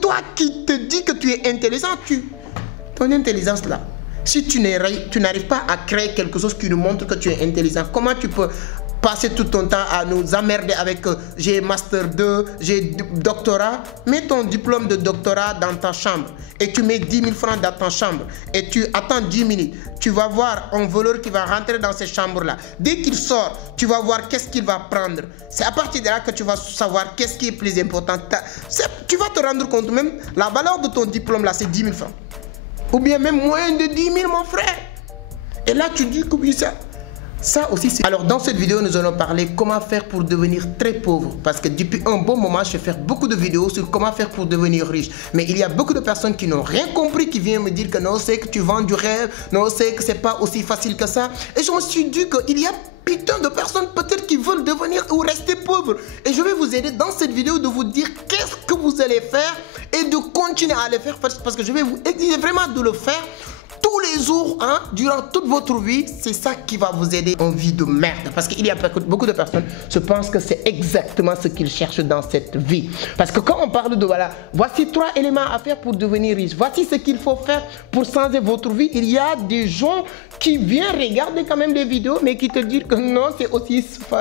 Toi qui te dis que tu es intelligent, ton intelligence là, si tu n'arrives pas à créer quelque chose qui nous montre que tu es intelligent, comment tu peux passer tout ton temps à nous emmerder avec j'ai master 2, j'ai doctorat? Mets ton diplôme de doctorat dans ta chambre et tu mets 10 000 francs dans ta chambre et tu attends 10 minutes. Tu vas voir un voleur qui va rentrer dans ces chambres-là. Dès qu'il sort, tu vas voir qu'est-ce qu'il va prendre. C'est à partir de là que tu vas savoir qu'est-ce qui est plus important. Tu vas te rendre compte même, la valeur de ton diplôme là, c'est 10 000 francs. Ou bien même moins de 10 000, mon frère. Et là, tu dis que oui, ça aussi, c'est... Alors, dans cette vidéo, nous allons parler comment faire pour devenir très pauvre. Parce que depuis un bon moment, je fais beaucoup de vidéos sur comment faire pour devenir riche. Mais il y a beaucoup de personnes qui n'ont rien compris, qui viennent me dire que non, c'est que tu vends du rêve, non, c'est que c'est pas aussi facile que ça. Et je me suis dit qu'il y a putain de personnes peut-être qui veulent devenir ou rester pauvres. Et je vais vous aider dans cette vidéo de vous dire qu'est-ce que vous allez faire et de continuer à le faire parce que je vais vous exiger vraiment de le faire tous les jours, hein, durant toute votre vie. C'est ça qui va vous aider en vie de merde. Parce qu'il y a beaucoup de personnes qui pensent que c'est exactement ce qu'ils cherchent dans cette vie. Parce que quand on parle de voilà, voici 3 éléments à faire pour devenir riche. Voici ce qu'il faut faire pour changer votre vie. Il y a des gens qui viennent regarder quand même des vidéos, mais qui te disent que non,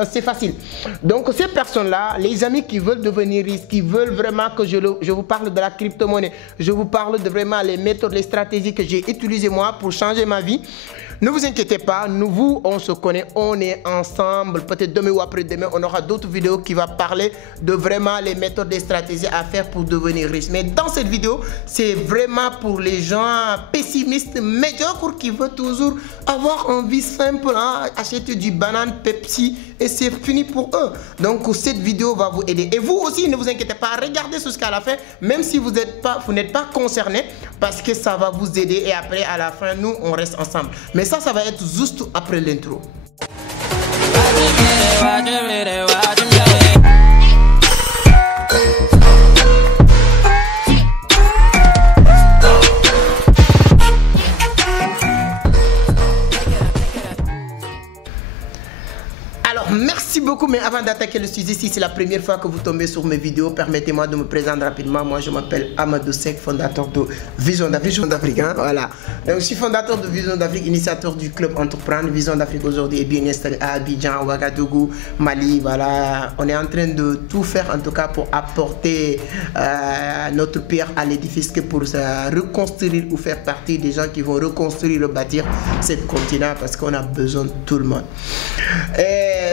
c'est facile. Donc ces personnes-là, les amis qui veulent devenir riches, qui veulent vraiment que je vous parle de la crypto-monnaie, je vous parle de vraiment les méthodes, les stratégies que j'ai utilisées moi pour changer ma vie. Ne vous inquiétez pas, nous, on se connaît, on est ensemble. Peut-être demain ou après-demain, on aura d'autres vidéos qui vont parler de vraiment les méthodes et stratégies à faire pour devenir riche. Mais dans cette vidéo, c'est vraiment pour les gens pessimistes, médiocres, qui veulent toujours avoir une vie simple, hein, acheter du banane, Pepsi, et c'est fini pour eux. Donc, cette vidéo va vous aider. Et vous aussi, ne vous inquiétez pas, regardez jusqu'à la fin, même si vous n'êtes pas concerné, parce que ça va vous aider. Et après, à la fin, nous, on reste ensemble. Mais ça va être juste après l'intro. Merci beaucoup, mais avant d'attaquer le sujet, si c'est la première fois que vous tombez sur mes vidéos, permettez-moi de me présenter rapidement. Moi, je m'appelle Amadou Seck, fondateur de Vision d'Afrique. Hein, voilà. Donc, je suis fondateur de Vision d'Afrique, initiateur du club Entreprendre. Vision d'Afrique aujourd'hui est bien installé à Abidjan, Ouagadougou, Mali. Voilà. On est en train de tout faire, en tout cas, pour apporter notre pierre à l'édifice, pour reconstruire ou faire partie des gens qui vont reconstruire, rebâtir ce continent, parce qu'on a besoin de tout le monde.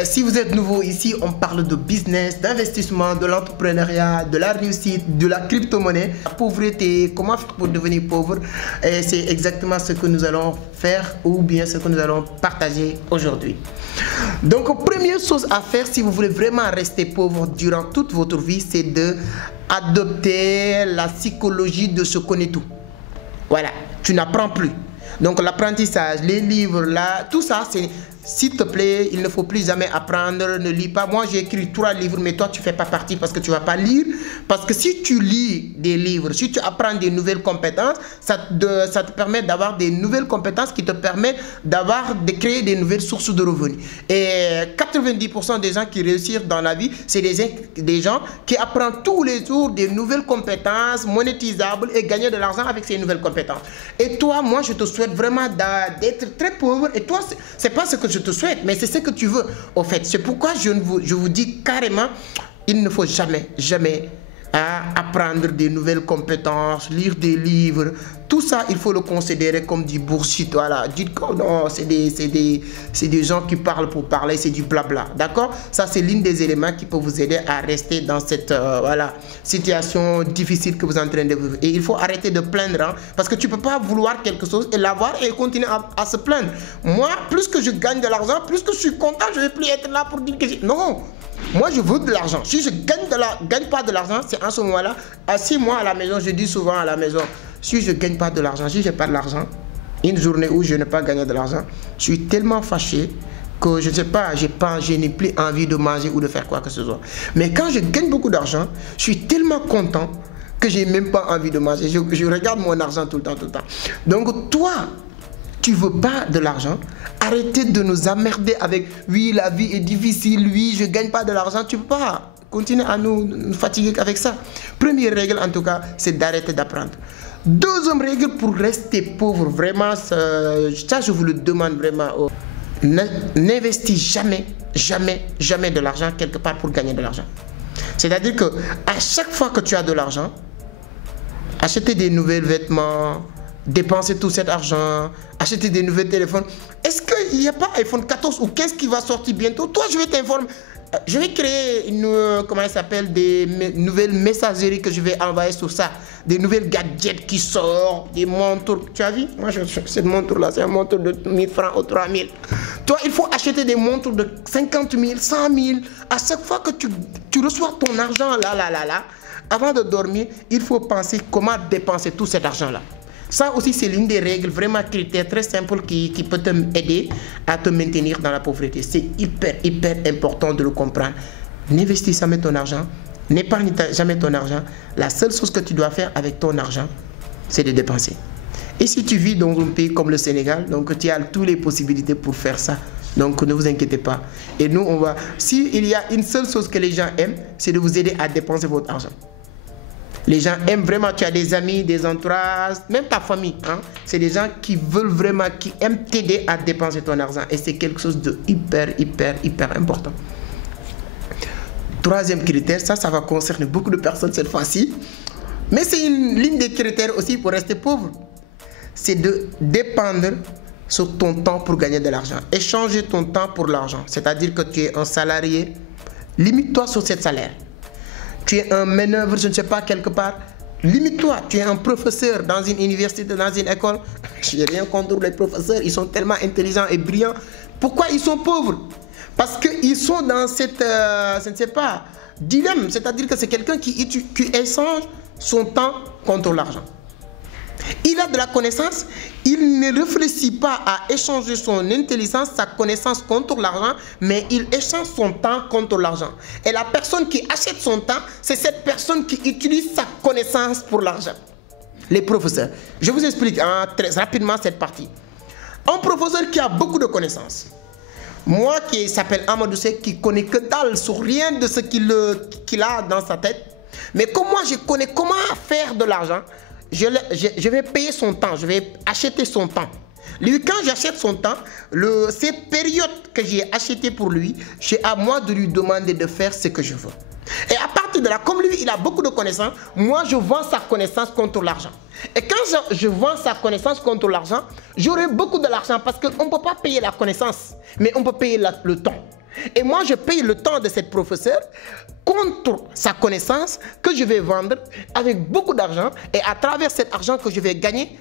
Si vous êtes nouveau ici, on parle de business, d'investissement, de l'entrepreneuriat, de la réussite, de la crypto-monnaie, la pauvreté, comment faire pour devenir pauvre. Et c'est exactement ce que nous allons faire ou bien ce que nous allons partager aujourd'hui. Donc, première chose à faire si vous voulez vraiment rester pauvre durant toute votre vie, c'est d'adopter la psychologie de se connaître tout. Voilà, tu n'apprends plus. Donc l'apprentissage, les livres, là, tout ça, c'est... S'il te plaît, il ne faut plus jamais apprendre, ne lis pas. Moi, j'ai écrit 3 livres, mais toi, tu ne fais pas partie parce que tu ne vas pas lire. Parce que si tu lis des livres, si tu apprends des nouvelles compétences, ça te permet d'avoir des nouvelles compétences qui te permettent de créer des nouvelles sources de revenus. Et 90% des gens qui réussissent dans la vie, c'est des gens qui apprennent tous les jours des nouvelles compétences monétisables et gagner de l'argent avec ces nouvelles compétences. Et toi, moi, je te souhaite vraiment d'être très pauvre. Et toi, c'est pas ce que je te souhaite, mais c'est ce que tu veux au fait. C'est pourquoi je vous dis carrément, il ne faut jamais apprendre des nouvelles compétences, lire des livres. Tout ça, il faut le considérer comme du bullshit. Voilà, dites que non, c'est des gens qui parlent pour parler, c'est du blabla. D'accord? Ça, c'est l'un des éléments qui peut vous aider à rester dans cette voilà, situation difficile que vous êtes en train de vivre. Et il faut arrêter de plaindre, hein, parce que tu ne peux pas vouloir quelque chose et l'avoir et continuer à se plaindre. Moi, plus que je gagne de l'argent, plus que je suis content, je ne vais plus être là pour dire que non. Moi, je veux de l'argent. Si je gagne pas de l'argent, c'est en ce moment-là, assis moi à la maison, je dis souvent à la maison, si je ne gagne pas de l'argent, si je n'ai pas de l'argent, une journée où je n'ai pas gagné de l'argent, je suis tellement fâché que je ne sais pas, je n'ai plus envie de manger ou de faire quoi que ce soit. Mais quand je gagne beaucoup d'argent, je suis tellement content que je n'ai même pas envie de manger. Je regarde mon argent tout le temps. Donc toi, tu veux pas de l'argent, arrêtez de nous emmerder avec oui, la vie est difficile, oui, je gagne pas de l'argent, tu peux pas. continuer à nous fatiguer avec ça. Première règle, en tout cas, c'est d'arrêter d'apprendre. Deuxième règle pour rester pauvre, vraiment, ça je vous le demande vraiment. N'investis jamais de l'argent quelque part pour gagner de l'argent. C'est-à-dire que à chaque fois que tu as de l'argent, acheter des nouveaux vêtements, dépenser tout cet argent, acheter des nouveaux téléphones. Est-ce qu'il n'y a pas iPhone 14 ou 15 qui va sortir bientôt? Toi, je vais t'informer. Je vais créer comment ça s'appelle, des nouvelles messageries que je vais envoyer sur ça. Des nouvelles gadgets qui sortent, des montres. Tu as vu? Moi, cette montre-là, c'est une montre de 1000 francs ou 3000. Toi, il faut acheter des montres de 50 000, 100 000. À chaque fois que tu reçois ton argent là, avant de dormir, il faut penser comment dépenser tout cet argent-là. Ça aussi, c'est l'une des règles, vraiment critères très simples qui peut t'aider à te maintenir dans la pauvreté. C'est hyper important de le comprendre. N'investis jamais ton argent, n'épargne jamais ton argent. La seule chose que tu dois faire avec ton argent, c'est de dépenser. Et si tu vis dans un pays comme le Sénégal, donc tu as toutes les possibilités pour faire ça. Donc ne vous inquiétez pas. Et nous, on va... S'il y a une seule chose que les gens aiment, c'est de vous aider à dépenser votre argent. Les gens aiment vraiment, tu as des amis, des entourages, même ta famille. Hein? C'est des gens qui veulent vraiment, qui aiment t'aider à dépenser ton argent. Et c'est quelque chose de hyper important. Troisième critère, ça va concerner beaucoup de personnes cette fois-ci. Mais c'est une ligne de critères aussi pour rester pauvre. C'est de dépendre sur ton temps pour gagner de l'argent. Échanger ton temps pour l'argent. C'est-à-dire que tu es un salarié, limite-toi sur cet salaire. Tu es un manœuvre, je ne sais pas, quelque part, limite-toi. Tu es un professeur dans une université, dans une école. Je n'ai rien contre les professeurs, ils sont tellement intelligents et brillants. Pourquoi ils sont pauvres? Parce qu'ils sont dans cette, je ne sais pas, dilemme. C'est-à-dire que c'est quelqu'un qui échange son temps contre l'argent. Il a de la connaissance, il ne réfléchit pas à échanger son intelligence, sa connaissance contre l'argent, mais il échange son temps contre l'argent. Et la personne qui achète son temps, c'est cette personne qui utilise sa connaissance pour l'argent. Les professeurs. Je vous explique très rapidement cette partie. Un professeur qui a beaucoup de connaissances. Moi qui s'appelle Amadou Seck, qui connaît que dalle sur rien de ce qu'il a dans sa tête. Mais comme moi je connais comment faire de l'argent, je vais payer son temps, je vais acheter son temps. Lui, quand j'achète son temps, cette période que j'ai achetée pour lui, c'est à moi de lui demander de faire ce que je veux. Et à partir de là, comme lui, il a beaucoup de connaissances, moi, je vends sa connaissance contre l'argent. Et quand je vends sa connaissance contre l'argent, j'aurai beaucoup de l'argent parce qu'on ne peut pas payer la connaissance, mais on peut payer le temps. Et moi, je paye le temps de cette professeure contre sa connaissance que je vais vendre avec beaucoup d'argent. Et à travers cet argent que je vais gagner,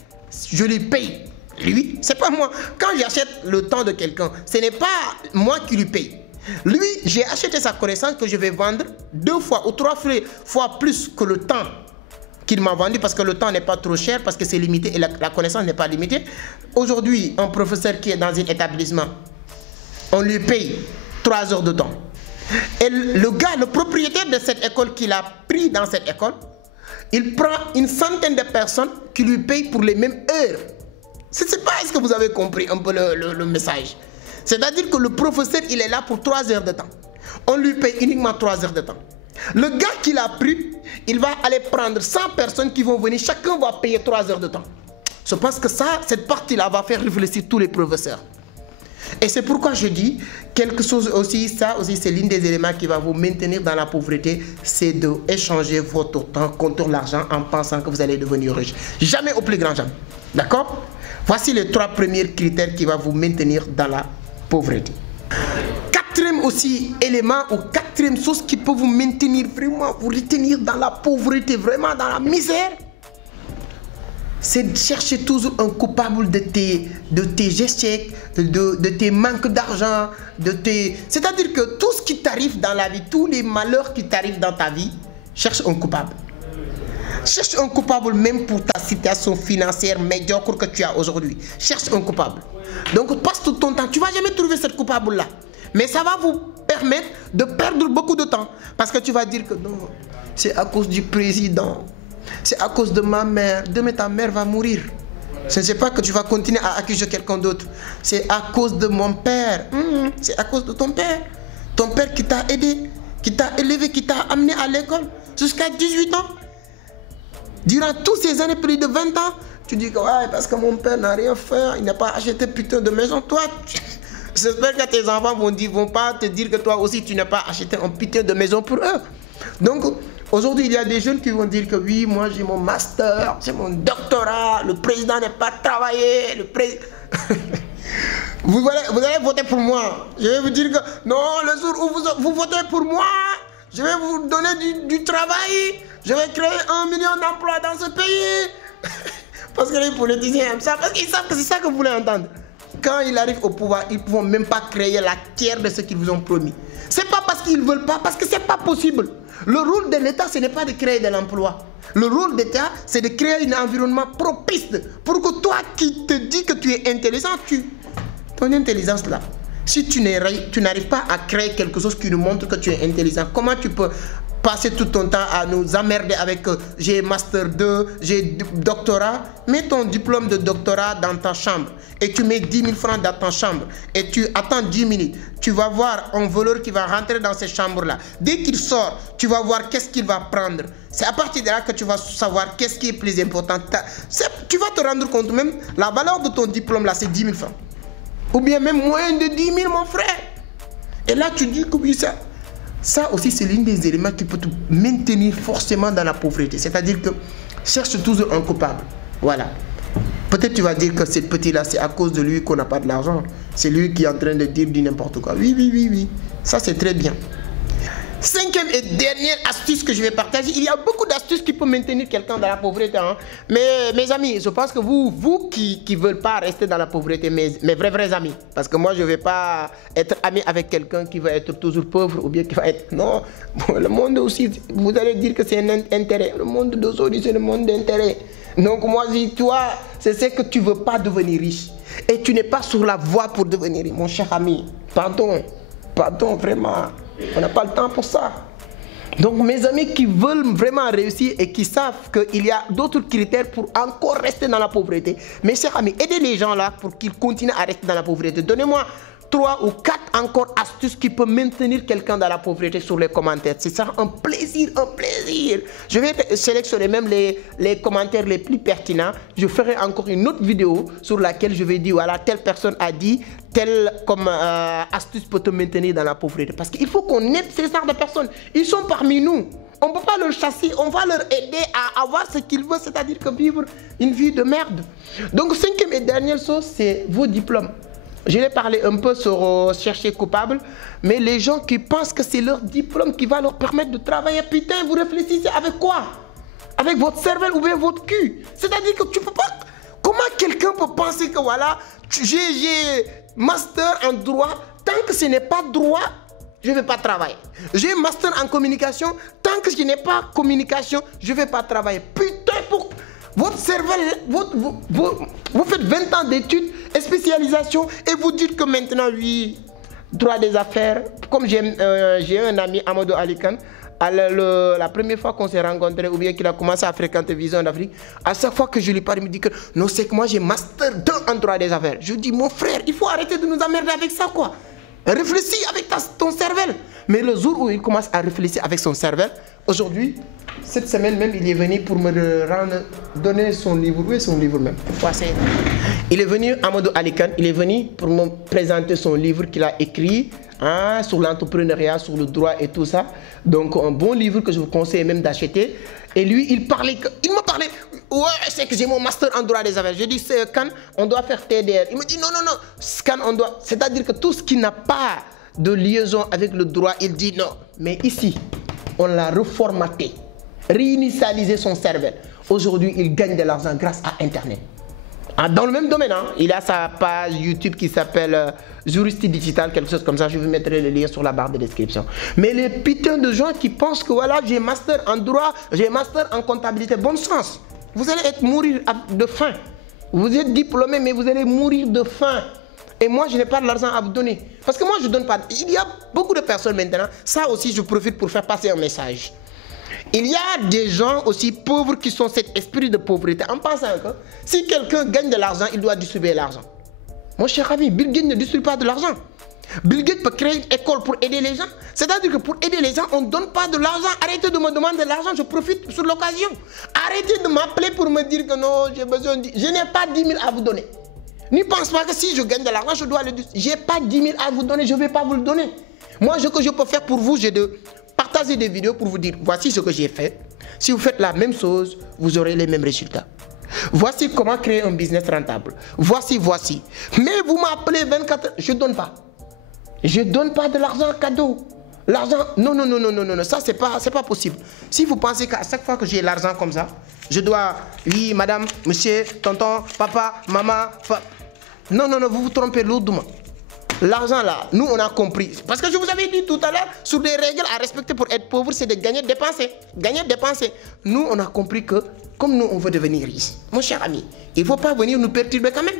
je lui paye. Lui, c'est pas moi. Quand j'achète le temps de quelqu'un, ce n'est pas moi qui lui paye. Lui, j'ai acheté sa connaissance que je vais vendre 2 fois ou 3 fois plus que le temps qu'il m'a vendu, parce que le temps n'est pas trop cher, parce que c'est limité et la connaissance n'est pas limitée. Aujourd'hui, un professeur qui est dans un établissement, on lui paye 3 heures de temps. Et le gars, le propriétaire de cette école qu'il a pris dans cette école, il prend une centaine de personnes qui lui payent pour les mêmes heures. Je ne sais pas, est-ce que vous avez compris un peu le message? C'est-à-dire que le professeur, il est là pour 3 heures de temps. On lui paye uniquement 3 heures de temps. Le gars qu'il a pris, il va aller prendre 100 personnes qui vont venir, chacun va payer 3 heures de temps. Je pense que ça, cette partie-là va faire réfléchir tous les professeurs. Et c'est pourquoi je dis quelque chose aussi, ça aussi c'est l'un des éléments qui va vous maintenir dans la pauvreté, c'est d'échanger votre temps contre l'argent en pensant que vous allez devenir riche. Jamais au plus grand jamais. D'accord? Voici les 3 premiers critères qui vont vous maintenir dans la pauvreté. Quatrième aussi élément ou quatrième chose qui peut vous maintenir vraiment, vous retenir dans la pauvreté, vraiment dans la misère, c'est de chercher toujours un coupable de tes échecs, de tes manques d'argent, c'est-à-dire que tout ce qui t'arrive dans la vie, tous les malheurs qui t'arrivent dans ta vie, cherche un coupable. Cherche un coupable même pour ta situation financière médiocre que tu as aujourd'hui. Cherche un coupable. Donc passe tout ton temps. Tu ne vas jamais trouver cette coupable-là. Mais ça va vous permettre de perdre beaucoup de temps. Parce que tu vas dire que non, c'est à cause du président. C'est à cause de ma mère. Demain, ta mère va mourir. Ce n'est pas que tu vas continuer à accuser quelqu'un d'autre. C'est à cause de mon père. C'est à cause de ton père. Ton père qui t'a aidé, qui t'a élevé, qui t'a amené à l'école jusqu'à 18 ans. Durant toutes ces années, plus de 20 ans, tu dis que ouais, parce que mon père n'a rien fait, il n'a pas acheté putain de maison. Toi, j'espère que tes enfants vont pas te dire que toi aussi, tu n'as pas acheté un putain de maison pour eux. Donc, aujourd'hui, il y a des jeunes qui vont dire que oui, moi j'ai mon master, j'ai mon doctorat, le président n'a pas travaillé, vous allez voter pour moi. Je vais vous dire que non, le jour où vous votez pour moi, je vais vous donner du travail, je vais créer 1 million d'emplois dans ce pays. Parce que les politiciens aiment ça, parce qu'ils savent que c'est ça que vous voulez entendre. Quand ils arrivent au pouvoir, ils ne pourront même pas créer la tiers de ce qu'ils vous ont promis. C'est pas parce qu'ils ne veulent pas, parce que c'est pas possible. Le rôle de l'État, ce n'est pas de créer de l'emploi. Le rôle de l'État, c'est de créer un environnement propice pour que toi qui te dis que tu es intelligent, ton intelligence là, si tu n'arrives pas à créer quelque chose qui nous montre que tu es intelligent, comment tu peux passer tout ton temps à nous emmerder avec j'ai master 2, j'ai doctorat? Mets ton diplôme de doctorat dans ta chambre et tu mets 10 000 francs dans ta chambre et tu attends 10 minutes. Tu vas voir un voleur qui va rentrer dans ces chambres-là. Dès qu'il sort, tu vas voir qu'est-ce qu'il va prendre. C'est à partir de là que tu vas savoir qu'est-ce qui est plus important. Tu vas te rendre compte même, la valeur de ton diplôme là, c'est 10 000 francs. Ou bien même moins de 10 000, mon frère. Et là, tu dis que oui, ça aussi, c'est l'un des éléments qui peut te maintenir forcément dans la pauvreté. C'est-à-dire que cherche toujours un coupable. Voilà. Peut-être tu vas dire que ce petit-là, c'est à cause de lui qu'on n'a pas de l'argent. C'est lui qui est en train de dire du n'importe quoi. Oui. Ça, c'est très bien. Cinquième et dernière astuce que je vais partager. Il y a beaucoup d'astuces qui peuvent maintenir quelqu'un dans la pauvreté. Hein. Mais mes amis, je pense que vous qui ne veulez pas rester dans la pauvreté, mes vrais amis. Parce que moi, je ne vais pas être ami avec quelqu'un qui va être toujours pauvre ou bien qui va être... Non, le monde aussi, vous allez dire que c'est un intérêt. Le monde d'aujourd'hui, c'est le monde d'intérêt. Donc moi, si toi, c'est ce que tu ne veux pas devenir riche. Et tu n'es pas sur la voie pour devenir riche. Mon cher ami, pardon, vraiment. On n'a pas le temps pour ça. Donc mes amis qui veulent vraiment réussir et qui savent qu'il y a d'autres critères pour encore rester dans la pauvreté, mes chers amis, aidez les gens là pour qu'ils continuent à rester dans la pauvreté. Donnez-moi 3 ou 4 encore astuces qui peuvent maintenir quelqu'un dans la pauvreté sur les commentaires. C'est ça, un plaisir. Je vais sélectionner même les commentaires les plus pertinents. Je ferai encore une autre vidéo sur laquelle je vais dire, voilà, telle personne a dit, telle comme astuce peut te maintenir dans la pauvreté. Parce qu'il faut qu'on aide ces genres de personnes. Ils sont parmi nous. On ne peut pas leur chasser, on va leur aider à avoir ce qu'ils veulent, c'est-à-dire que vivre une vie de merde. Donc, cinquième et dernière chose, c'est vos diplômes. Je l'ai parlé un peu sur chercher coupable, mais les gens qui pensent que c'est leur diplôme qui va leur permettre de travailler, putain, vous réfléchissez avec quoi? Avec votre cervelle ou bien votre cul? C'est-à-dire que tu peux pas... Comment quelqu'un peut penser que voilà, j'ai master en droit, tant que ce n'est pas droit, je ne vais pas travailler. J'ai un master en communication, tant que je n'ai pas communication, je ne vais pas travailler. Putain, pour... Votre cervelle, vous faites 20 ans d'études et spécialisation et vous dites que maintenant, oui, droit des affaires, comme j'ai un ami, Amadou Alikan, la première fois qu'on s'est rencontrés ou bien qu'il a commencé à fréquenter Vision d'Afrique, à chaque fois que je lui parle, il me dit que non, c'est que moi j'ai master 2 en droit des affaires. Je dis, mon frère, il faut arrêter de nous emmerder avec ça, quoi. Réfléchis avec ton cervelle. Mais le jour où il commence à réfléchir avec son cervelle, aujourd'hui, cette semaine même, il est venu pour me donner son livre. Où est son livre même? Il est venu, Amadou Alikan, il est venu pour me présenter son livre qu'il a écrit sur l'entrepreneuriat, sur le droit et tout ça. Donc, un bon livre que je vous conseille même d'acheter. Et lui, il me parlait, ouais, c'est que j'ai mon master en droit des affaires. Je dis, Scan, on doit faire TDR. Il me dit, non, Scan, on doit... C'est-à-dire que tout ce qui n'a pas de liaison avec le droit, il dit non. Mais ici, on l'a reformaté, réinitialisé son cerveau. Aujourd'hui, il gagne de l'argent grâce à Internet. Dans le même domaine, hein, il a sa page YouTube qui s'appelle Juriste Digital, quelque chose comme ça. Je vous mettrai le lien sur la barre de description. Mais les putains de gens qui pensent que voilà, j'ai master en droit, j'ai master en comptabilité, bon sens. Vous allez mourir de faim. Vous êtes diplômé, mais vous allez mourir de faim. Et moi, je n'ai pas de l'argent à vous donner. Parce que moi, je ne donne pas. Il y a beaucoup de personnes maintenant. Ça aussi, je profite pour faire passer un message. Il y a des gens aussi pauvres qui sont cet esprit de pauvreté en pensant que si quelqu'un gagne de l'argent, il doit distribuer l'argent. Mon cher ami, Bill Gates ne distribue pas de l'argent. Bill Gates peut créer une école pour aider les gens. C'est-à-dire que pour aider les gens, on ne donne pas de l'argent. Arrêtez de me demander de l'argent, je profite sur l'occasion. Arrêtez de m'appeler pour me dire que non, j'ai besoin de... Je n'ai pas 10 000 à vous donner. Ne pense pas que si je gagne de l'argent, je dois le dire. Je n'ai pas 10 000 à vous donner, je ne vais pas vous le donner. Moi, ce que je peux faire pour vous, c'est de partager des vidéos pour vous dire, voici ce que j'ai fait. Si vous faites la même chose, vous aurez les mêmes résultats. Voici comment créer un business rentable. Voici. Mais vous m'appelez 24 heures, je ne donne pas. Je ne donne pas de l'argent cadeau. L'argent, non, ça c'est pas possible. Si vous pensez qu'à chaque fois que j'ai l'argent comme ça, je dois, oui, madame, monsieur, tonton, papa, maman, non, vous vous trompez lourdement. L'argent là, nous on a compris. Parce que je vous avais dit tout à l'heure, sur des règles à respecter pour être pauvre, c'est de gagner, dépenser. Gagner, dépenser. Nous on a compris que, comme nous on veut devenir riche, mon cher ami, il ne faut pas venir nous perturber quand même.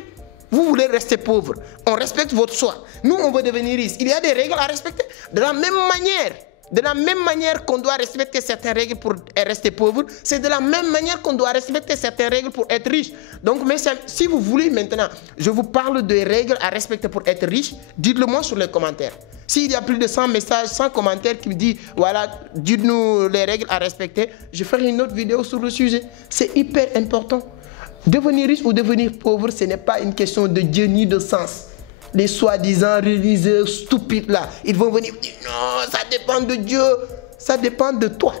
Vous voulez rester pauvre, on respecte votre choix. Nous, on veut devenir riche. Il y a des règles à respecter. De la même manière qu'on doit respecter certaines règles pour rester pauvre, c'est de la même manière qu'on doit respecter certaines règles pour être riche. Donc, mais si vous voulez maintenant, je vous parle de règles à respecter pour être riche, dites-le moi sur les commentaires. S'il y a plus de 100 messages, 100 commentaires qui me disent, voilà, dites-nous les règles à respecter, je ferai une autre vidéo sur le sujet. C'est hyper important. Devenir riche ou devenir pauvre, ce n'est pas une question de Dieu ni de sens. Les soi-disant religieux stupides là, ils vont venir dire non, ça dépend de Dieu, ça dépend de toi.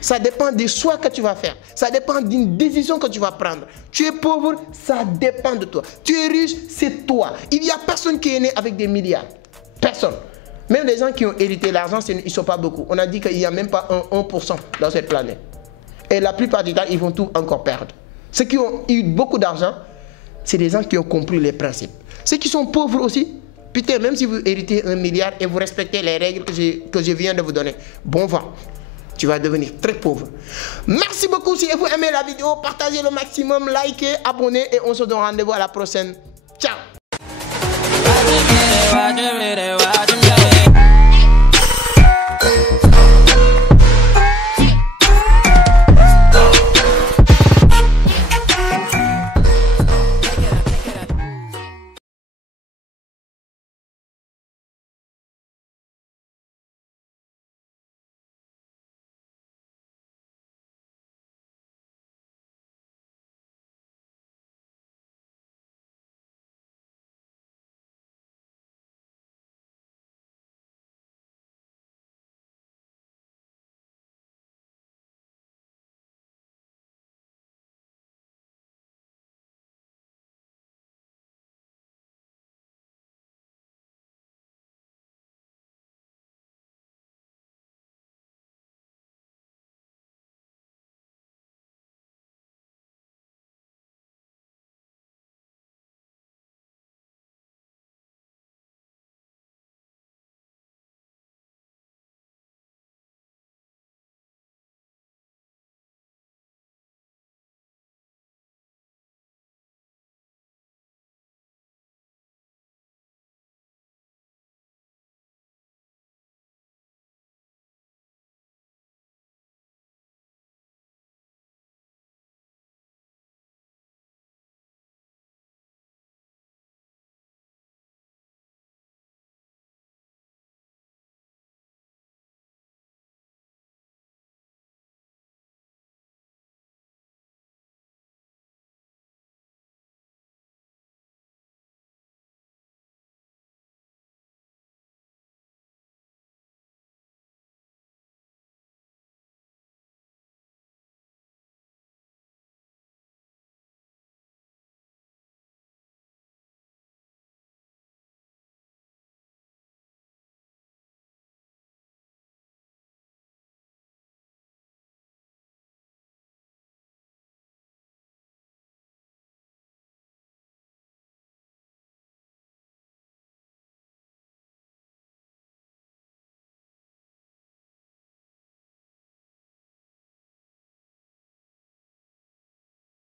Ça dépend des choix que tu vas faire. Ça dépend d'une décision que tu vas prendre. Tu es pauvre, ça dépend de toi. Tu es riche, c'est toi. Il n'y a personne qui est né avec des milliards. Personne. Même les gens qui ont hérité l'argent, ils ne sont pas beaucoup. On a dit qu'il n'y a même pas 1% dans cette planète. Et la plupart du temps, ils vont tout encore perdre. Ceux qui ont eu beaucoup d'argent, c'est des gens qui ont compris les principes. Ceux qui sont pauvres aussi, putain, même si vous héritez 1 milliard et vous respectez les règles que je viens de vous donner, bon vent, tu vas devenir très pauvre. Merci beaucoup. Si vous aimez la vidéo, partagez le maximum, likez, abonnez et on se donne rendez-vous à la prochaine. Ciao.